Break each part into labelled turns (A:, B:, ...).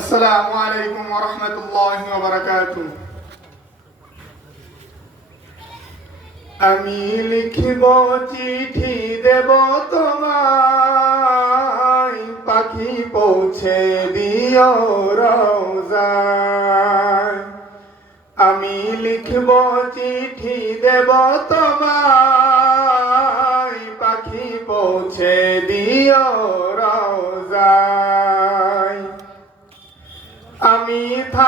A: আসসালামু আলাইকুম ওয়া রাহমাতুল্লাহি ওয়া আমি লিখিব চিঠি দেব তোমায়, পাখি পৌঁছে দিও রওজায়। আমি লিখব চিঠি দেব তোমায়, পাখি পৌঁছে দিও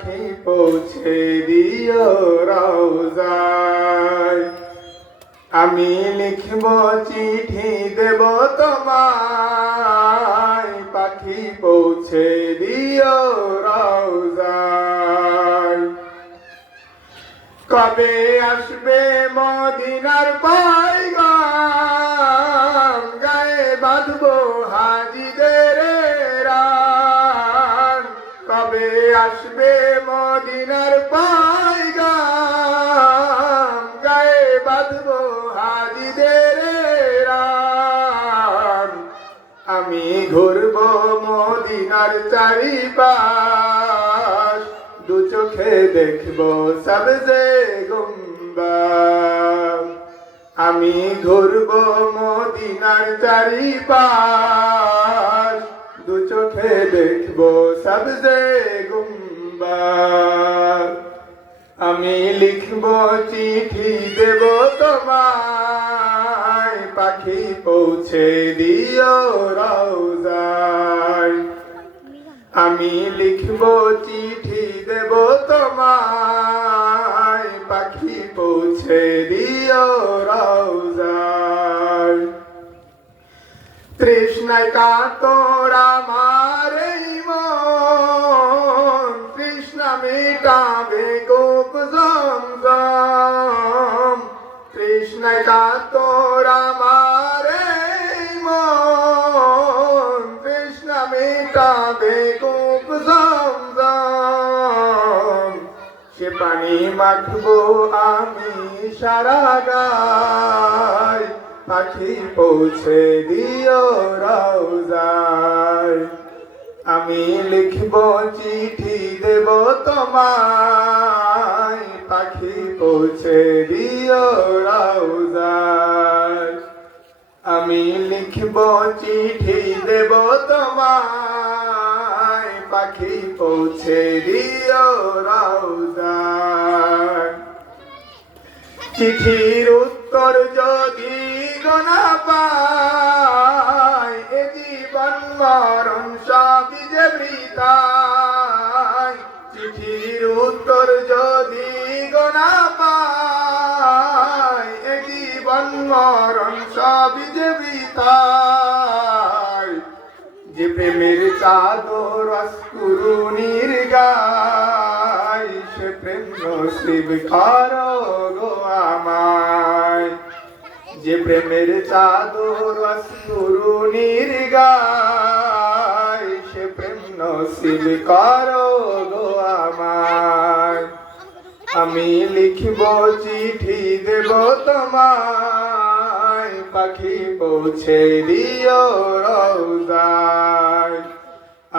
A: পাখি পৌঁছে দিও রওজায়। আমি লিখব চিঠি দেব তোমায়। পাখি পৌঁছে দিও রওজায়। কবে আসবে মদিনার পাইগাম মদিনার পাইগাম গায়ে বাঁধবো হাজিদের রান আমি ঘুরব মদিনার চারিপাশ, দু চোখে দেখব সবজে গুম্বা আমি ঘুরব মদিনার চারিপাশ, দু চোখে দেখব সবজে গুম্বা আমি লিখব চিঠি, দেব তোমায়। পাখি পৌঁছে দিও রওজায়। আমি লিখব চিঠি, দেব তোমায়। পাখি পৌঁছে দিও রওজায়। তৃষ্ণায় কাতর এই মন, তৃষ্ণা মেটাবে কোপ জমজম। সে পানি মাখবো আমি সারা গায়। পাখি পৌঁছে দিও রওজায়। আমি লিখব চিঠি দেব তোমায়। পাখি পৌঁছে দিও রওজায়। আমি লিখব চিঠি দেব তোমায়। পাখি পৌঁছে দিও রওজায় চিঠির উত্তর যদি গোনা পাই এ জীবন মরণ সবই যে চিঠির উত্তর যদি গোনা পাই এ জীবন মরণ সবই যে যে প্রেমের চাদর অস্কুরুনির গায় সে প্রেম নসিব কর গো আমায়। যে প্রেমের চাদর অস্কুরুনির গায় সে প্রেম নসিব কর গো আমায়। আমি লিখব চিঠি দেব তোমায় পাখি পৌঁছে দিও রওজায়।